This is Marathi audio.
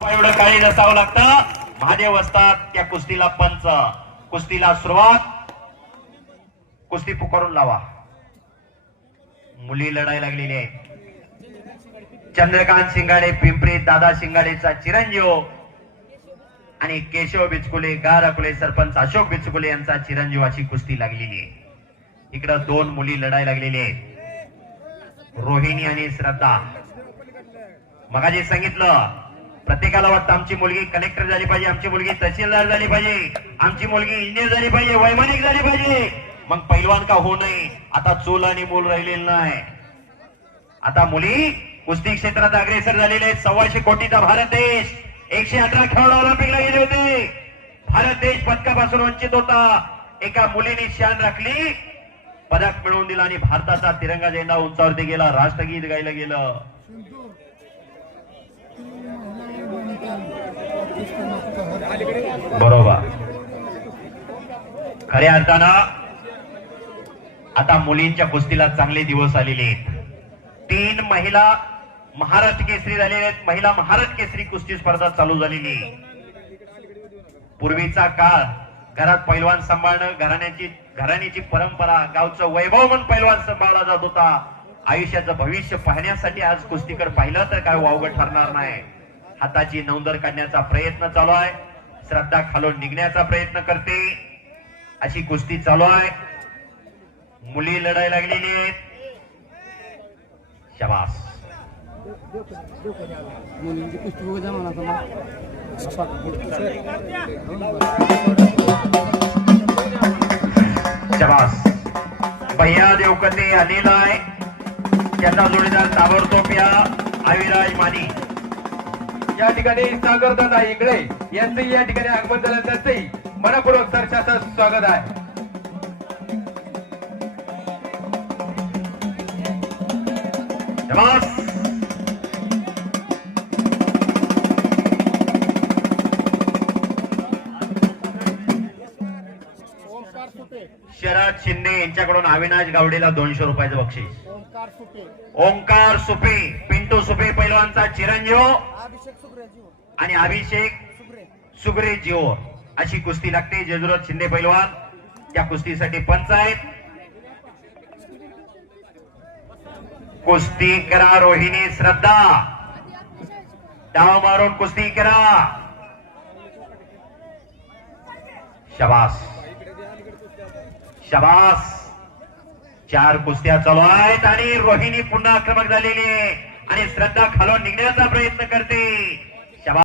एवढं काही नसावं लागतं. महादेव असतात त्या कुस्तीला पंच. कुस्तीला सुरुवात. कुस्ती पुकारून लावा. मुली लढाई लागलेली आहे चंद्रकांत शिंगाडे पिंपरी दादा शिंगाडेचा चिरंजीव. आणि केशव बिचकुले गारकुले सरपंच अशोक बिचकुले यांचा चिरंजीव अशी कुस्ती लागलेली आहे. इकडं दोन मुली लढाई लागलेली आहेत. रोहिणी आणि श्रद्धा. मगाजी सांगितलं प्रत्येकाला वाटतं आमची मुलगी कलेक्टर झाली पाहिजे आमची मुलगी तहसीलदार झाली पाहिजे आमची मुलगी इंजिनियर झाली पाहिजे वैमानिक झाली पाहिजे. मग पैलवान का हो नाही आता चूल आणि मूल राहिलेलं नाही. आता मुली कुस्ती क्षेत्रात अग्रेसर झालेले आहेत. सव्वाशे कोटीचा भारत देश. एकशे अठरा खेळाडू ऑलिम्पिकला गेले होते. भारत देश पदकापासून वंचित होता. एका मुलीने शान राखली. पदक मिळवून दिला आणि भारताचा तिरंगा झेंडा उंचावरती गेला. राष्ट्रगीत गायला गेलं. बरोबर. खऱ्या अर्थानं आता मुलींच्या कुस्तीला चांगले दिवस आलेले आहेत. तीन महिला महाराष्ट्र केसरी झालेल्या आहेत. महिला महाराष्ट्र केसरी कुस्ती स्पर्धा चालू झालेली आहे. पूर्वीचा काळ घरात पैलवान सांभाळणं घराण्याची घराण्याची परंपरा गावचं वैभव म्हणून पैलवान सांभाळला जात होता. आयुष्याचं भविष्य पाहण्यासाठी आज कुस्तीकर पाहिलं तर काय वावगं ठरणार नाही. हाताची नौंदर काढण्याचा प्रयत्न चालू आहे. श्रद्धा खालून निघण्याचा प्रयत्न करते. अशी कुस्ती चालू आहे. मुली लढाई लागलेली आहेत. शबास. मुलींची कुस्ती शबास. भैया देवकते आलेला आहे. त्यांना जोडीदार ताबडतोब या. आविराज मानी. या ठिकाणी सागरदादा इंगळे यांचंही या ठिकाणी आगमन झालं. त्यांचंही मनपूर्वक सरशाचं स्वागत आहे. शरद शिंदे यांच्याकडून अविनाश गावडेला दोनशे रुपयाचं बक्षीस. ओंकार सुपे. ओंकार सुपे पिंटू सुपे पैलवानचा चिरंजीव. आणि अभिषेक सुग्रे सुगरे जिओ अशी कुस्ती लागते. जजुरात शिंदे पैलवान त्या कुस्तीसाठी पंच आहेत. कुस्ती करा रोहिणी श्रद्धा. डाव मारून कुस्ती करा. शबास. शबास. चार कुस्त्या चालू आहेत आणि रोहिणी पुन्हा आक्रमक झालेली आहे. आणि श्रद्धा खालून निघण्याचा प्रयत्न करते.